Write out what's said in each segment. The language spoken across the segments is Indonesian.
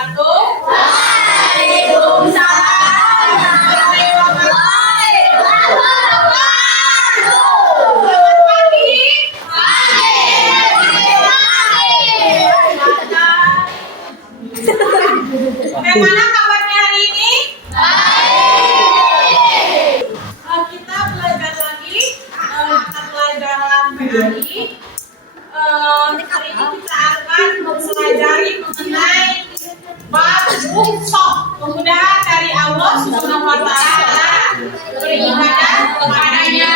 wabarakatuh. Bagaimana kabarnya hari ini? Kita belajar lagi mata pelajaran PAI. Hari ini kita akan mempelajari mengenai bab buksoh. Mudah-mudahan dari Allah Subhanahu wa Ta'ala beribadah kepadanya.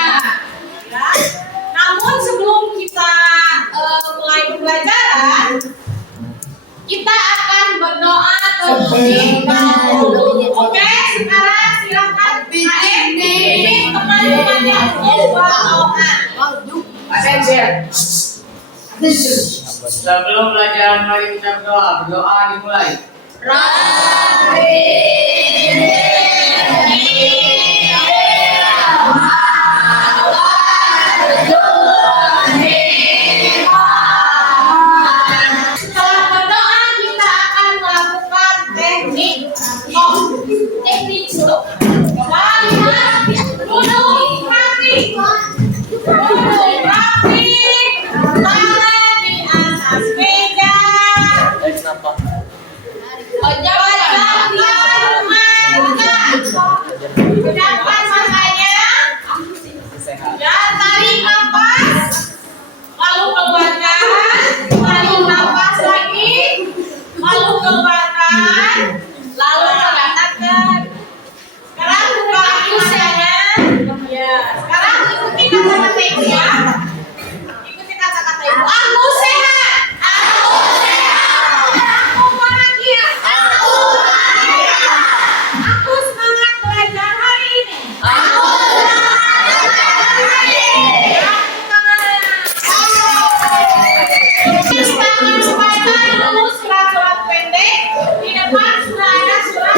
Ya. Namun sebelum kita mulai pembelajaran, kita akan berdoa terlebih. Oke, sekarang silakan bimbing teman-teman yang berdoa. Sebelum belajar, mari kita berdoa. Berdoa dimulai. Setelah berdoa, kita akan melakukan teknik stop. Coba lihat, duduk rapi, tangan di atas meja, pejamkan mata, pejamkan matanya, dan tarik nafas, lalu keluarkan, tarik nafas lagi, lalu keluarkan, lalu katakan. Sekarang buka matanya. Ya. Sekarang ikuti kata-kata ibu ya. Ikuti kata-kata ibu. Aku sehat. Aku sehat. Aku bahagia. Aku bahagia. Aku semangat belajar hari ini. Aku semangat belajar hari ini. Tangan supaya tahu surat-surat pendek. Di depan sudah ada surat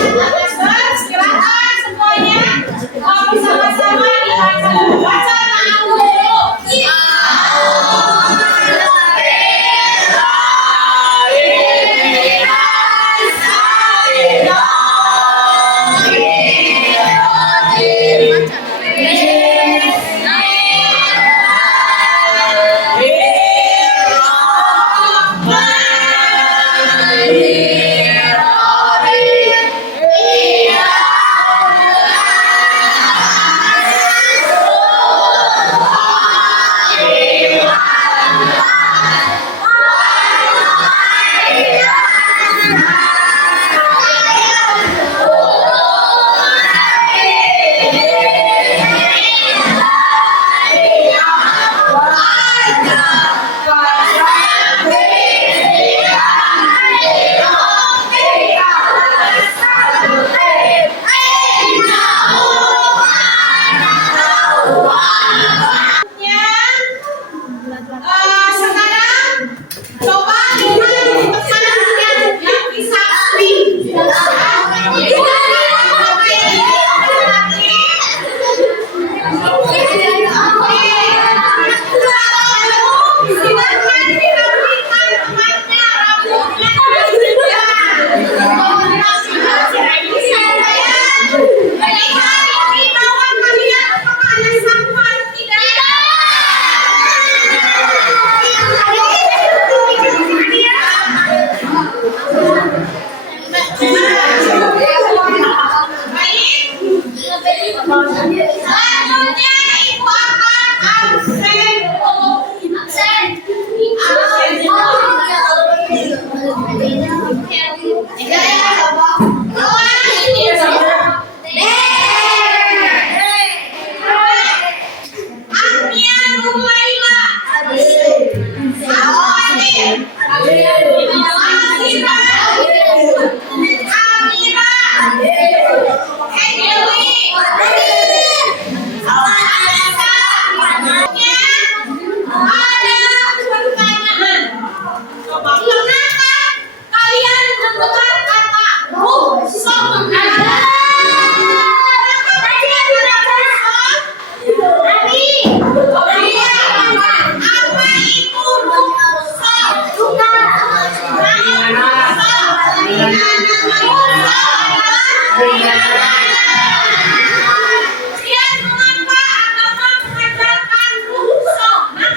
mengapa agama mengajarkan rukso? Nah,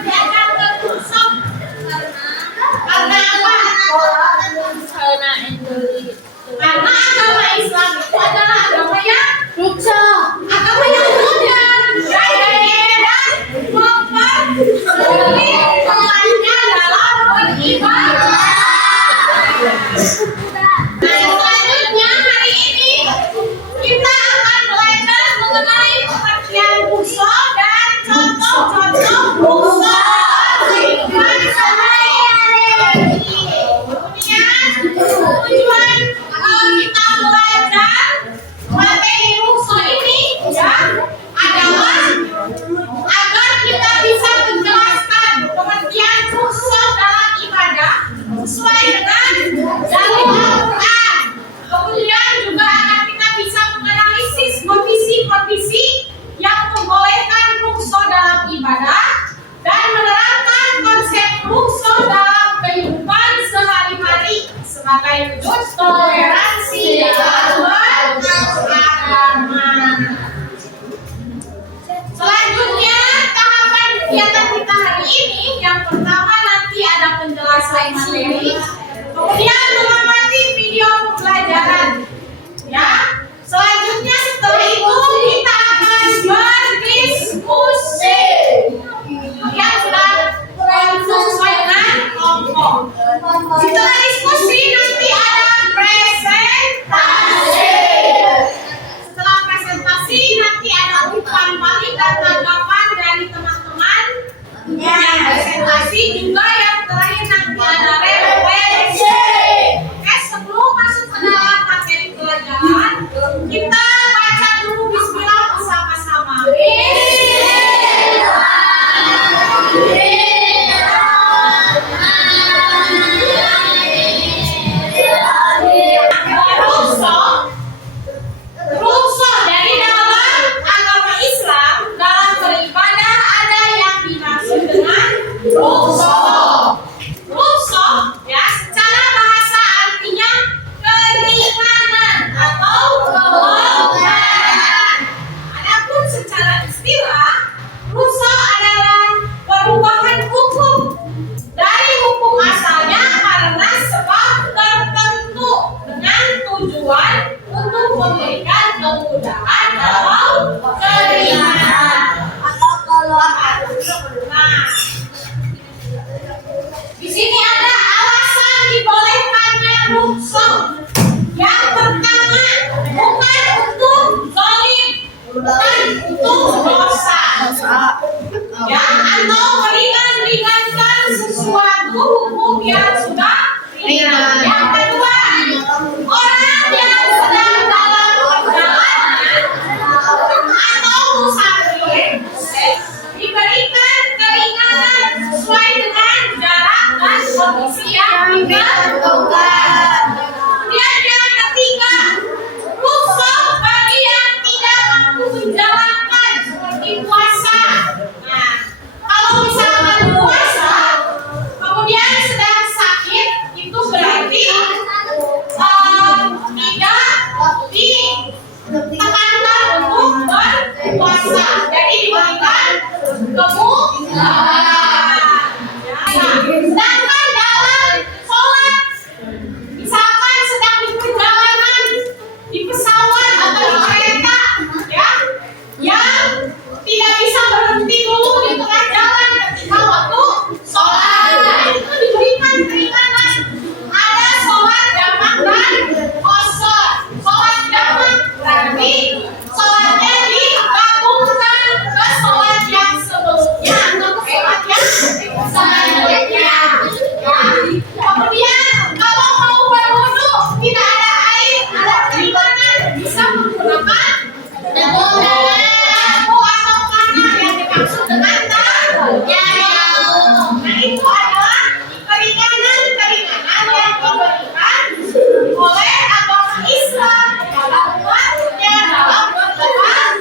mengajarkan rukso. Karena apa? Karena agama Islam itu adalah agama yang agama yang mudah, mempersulit temannya dalam beribadah. Nah, selanjutnya hari ini kita akan belajar mengenai pengertian rukso dan contoh-contoh rukso kehidupan sehari-hari. Kemudian tujuan kita belajar materi rukso ini ya adalah agar kita bisa menjelaskan pengertian rukso dalam ibadah sesuai dengan dalil Al-Quran. Kemudian juga agar kita bisa menganalisis kondisi-kondisi yang membolehkan rukso dalam ibadah dan menerapkan konsep rukso dalam kehidupan sehari-hari sebagai wujud toleransi dalam beragama. Selanjutnya tahapan kegiatan kita hari ini, yang pertama nanti ada penjelasan materi, kemudian mengamati video pembelajaran. Ya, selanjutnya setelah itu kita akan berdiskusi. Yang sudah sesuai dengan kelompok. Setelah diskusi nanti ada presentasi. Setelah presentasi nanti ada umpan balik dan tanggapan dari teman-teman yang presentasi, juga yang terakhir nanti ada refleksi. Oke, sebelum masuk ke dalam materi pelajaran, kita baca dulu bismillah bersama-sama. Rukso dari dalam agama Islam dalam beribadah ada yang dimaksud dengan rukso. Rukso ya secara bahasa artinya keringanan atau kelonggaran. Adapun secara istilah rukso adalah perubahan hukum dari hukum asalnya karena sebab tertentu dengan tujuan untuk memberikan kemudahan atau keringanan atau kelonggaran. Nah, di sini ada alasan dibolehkannya rukso. Yang pertama, bukan untuk zalim, bukan untuk dosa, ya, atau meringan-ringankan sesuatu hukum yang sudah ringan. Yang kedua, orang yang sedang dalam perjalanan atau musafir diberikan keringanan sesuai dengan jarak dan kondisi yang ditentukan. Kemudian yang ketiga, rukso bagi yang tidak mampu menjalankan seperti puasa. Nah, kalau misalkan puasa kemudian sedang sakit, itu berarti tidak ditekankan untuk berpuasa. Jadi diberikan kemudahan. Sedangkan dalam sholat, misalkan sedang di perjalanan, di pesawat atau di kereta, ya, yang tidak bisa berhenti dulu di tengah jalan ketika waktu sholat, itu diberikan keringanan. Ada sholat jamak dan qashar. Sholat jamak berarti sholatnya digabungkan ke sholat yang sebelumnya atau ke sholat yang selanjutnya. Ya. Kemudian kalau mau berwudu tidak ada air, ada keringanan, bisa menggunakan lampu atau panah yang dimaksud dengan tayamum. Nah, itu adalah keringanan-keringanan yang diberikan oleh agama Islam dalam umatnya dalam beribadah.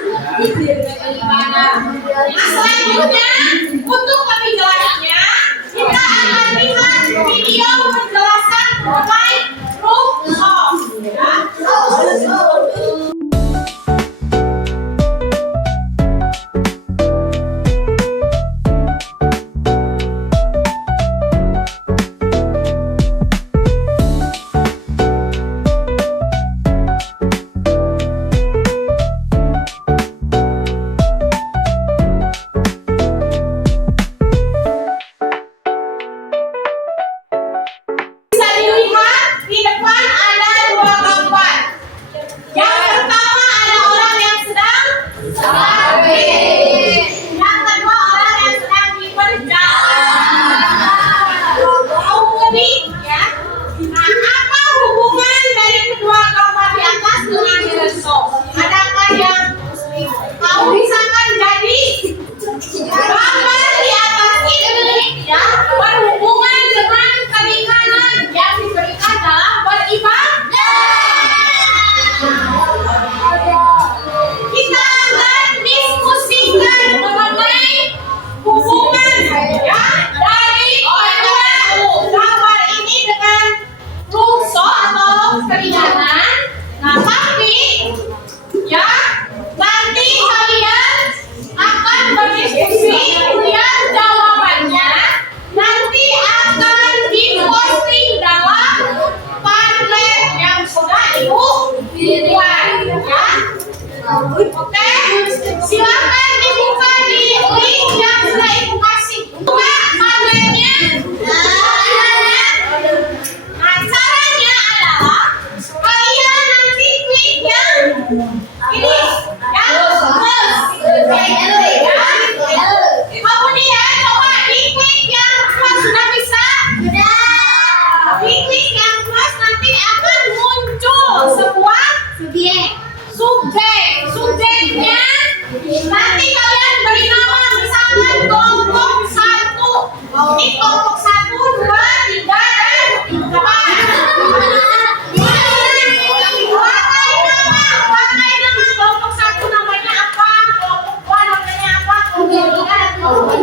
Nah, selanjutnya untuk lebih jelasnya kita akan lihat video penjelasan mengenai rukso. Ya. keringanan. Nah, tapi ya nanti kalian akan berdiskusi, kemudian jawabannya nanti akan diposting dalam Padlet yang sudah Ibu buat ya. Oke, silakan dibuka di link yang sudah Ibu kasih. Buka Padletnya. Nah, caranya adalah kalian nanti klik yang ini, ya. Kemudian coba diklik yang plus, sudah bisa? Diklik yang plus, nanti akan muncul sebuah subjeknya. Nanti kalian beri nama, misalkan kelompok 1. Ini kelompok 1, 2, 3, dan 4. Pakai nama kelompok 1 namanya apa, kelompok 2 namanya apa, kelompok 3, kelompok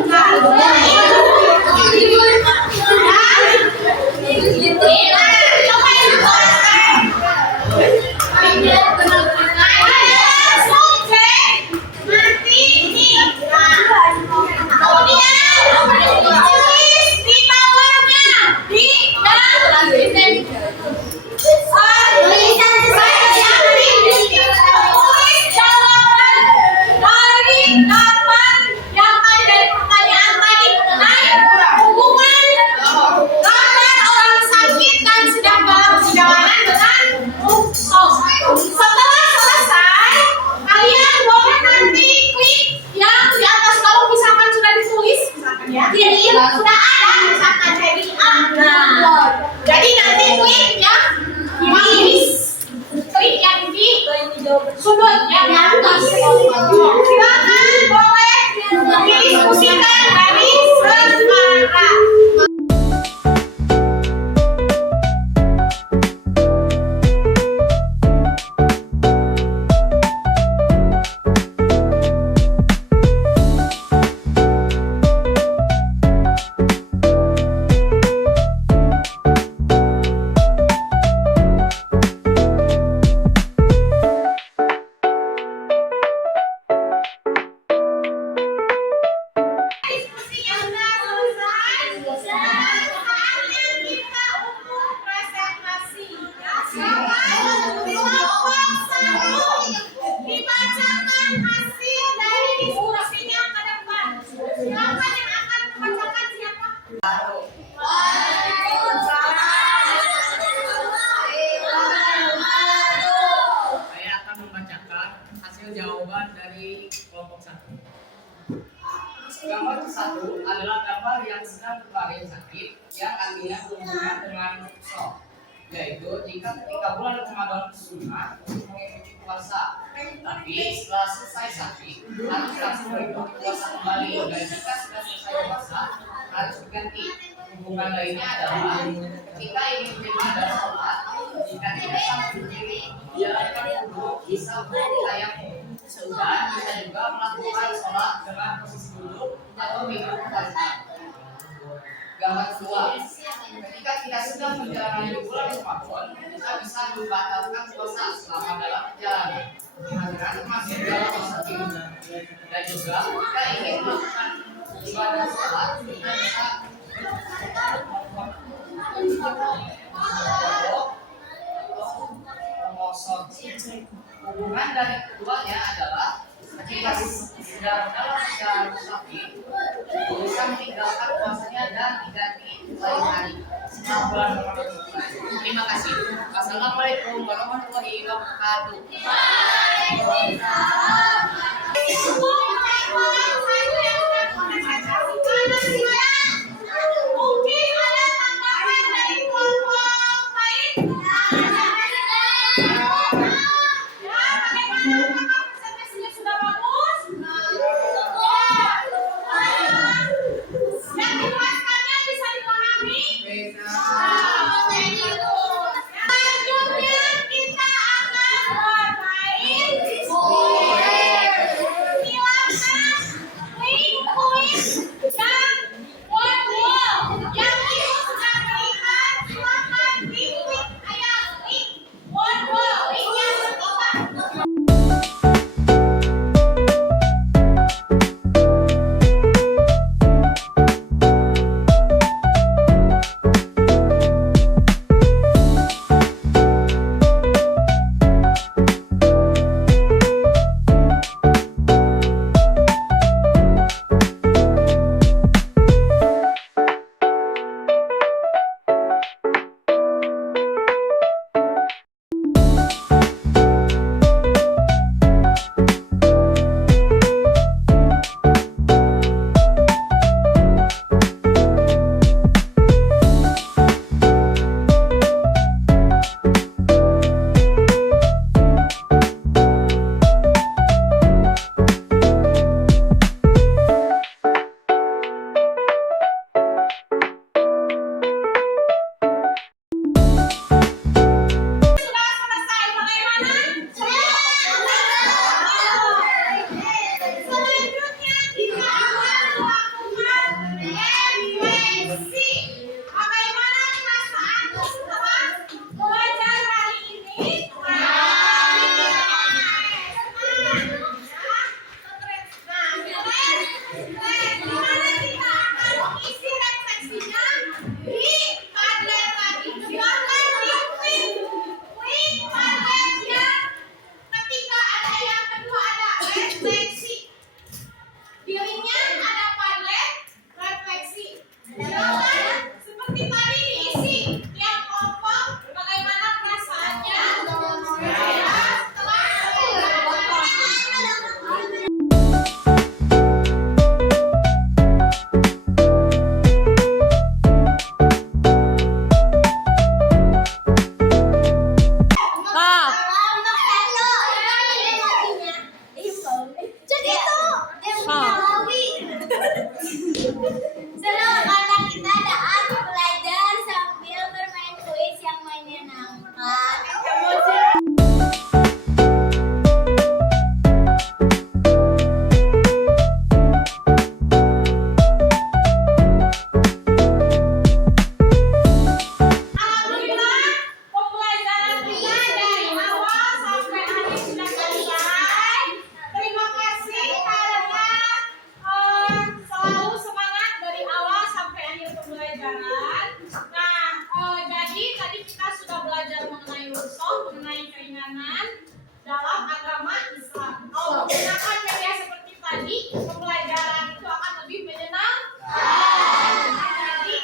Setelah selesai, kalian boleh nanti klik yang di atas kalau misalkan sudah ditulis, misalkan ya, sudah ada misalkan jadi A. Nah, jadi nanti klik yang di klik yang di sudut yang di atas. Silakan boleh didiskusikan dari sekarang. Diskusi yang sudah selesai dan saatnya kita untuk presentasi. Ya, silakan kelompok 1 dibacakan hasil dari diskusinya ke depan. Silakan yang akan membacakan siapa? Saya akan membacakan hasil jawaban dari kelompok 1. Gambar 1 adalah gambar yang sedang berbaring sakit yang artinya berhubungan dengan shock, yaitu jika ketika bulan Ramadan sunat untuk mengikuti puasa, tapi setelah selesai sakit harus langsung mengikuti puasa kembali, dan jika sudah selesai puasa harus diganti. Hubungan lainnya adalah ketika ingin beribadah sholat, jika tidak sanggup berdiri, dijalankan wudhu bisa bertayamum. Dan bisa juga melakukan sholat dengan posisi duduk atau minum barisan. Gambar 2, ketika kita sedang menjalani bulan Ramadan, kita bisa membatalkan puasa selama dalam perjalanan. Hadirat masih dalam masa tidur. Dan juga kita ingin melakukan ibadah sholat, kita bisa hubungan dari keduanya adalah ketika sedang dalam keadaan sakit, bisa meninggalkan puasanya dan diganti lain hari setelah bulan Ramadan selesai. Terima kasih. Assalamualaikum warahmatullahi wabarakatuh. Mungkin ada tambahan dari kelompok lain. Ya, bagaimana presentasinya sudah bagus? Yang dijelaskannya bisa dipahami? Selanjutnya kita akan bermain silakan link kuis pelayanan dalam agama Islam. Kalau menggunakan media seperti tadi, pembelajaran itu akan lebih menyenangkan. Jadi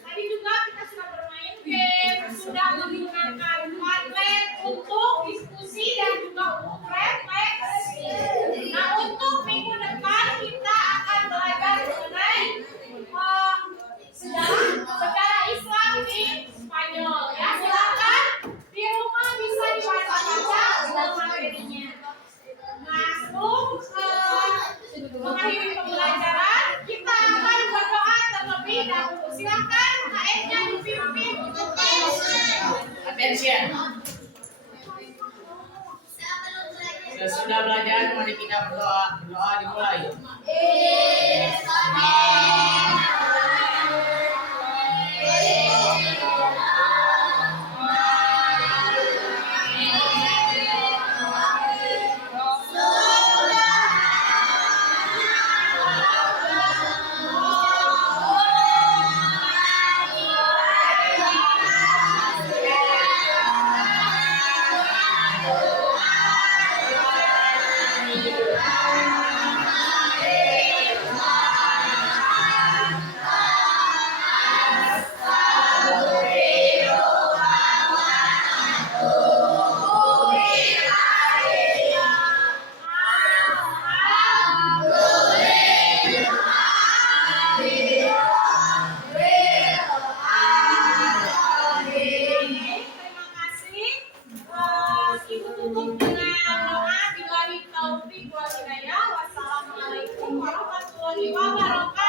tadi juga kita sudah bermain game, sudah menggunakan Padlet untuk diskusi dan juga untuk refleksi. Nah, untuk minggu depan kita akan belajar mengenai sejarah Islam di Spanyol. Ya, silakan di rumah bisa dibaca-baca dalam materinya. Nah, sebelum mengakhiri pembelajaran, kita akan berdoa terlebih dahulu. Silakan KS-nya dipimpin untuk Attention. Sesudah belajar, mari kita berdoa. Berdoa dimulai. Terima kasih. Ibu tutup dengan doa. Billahi taufiq wal hidayah. Wassalamualaikum warahmatullahi wabarakatuh.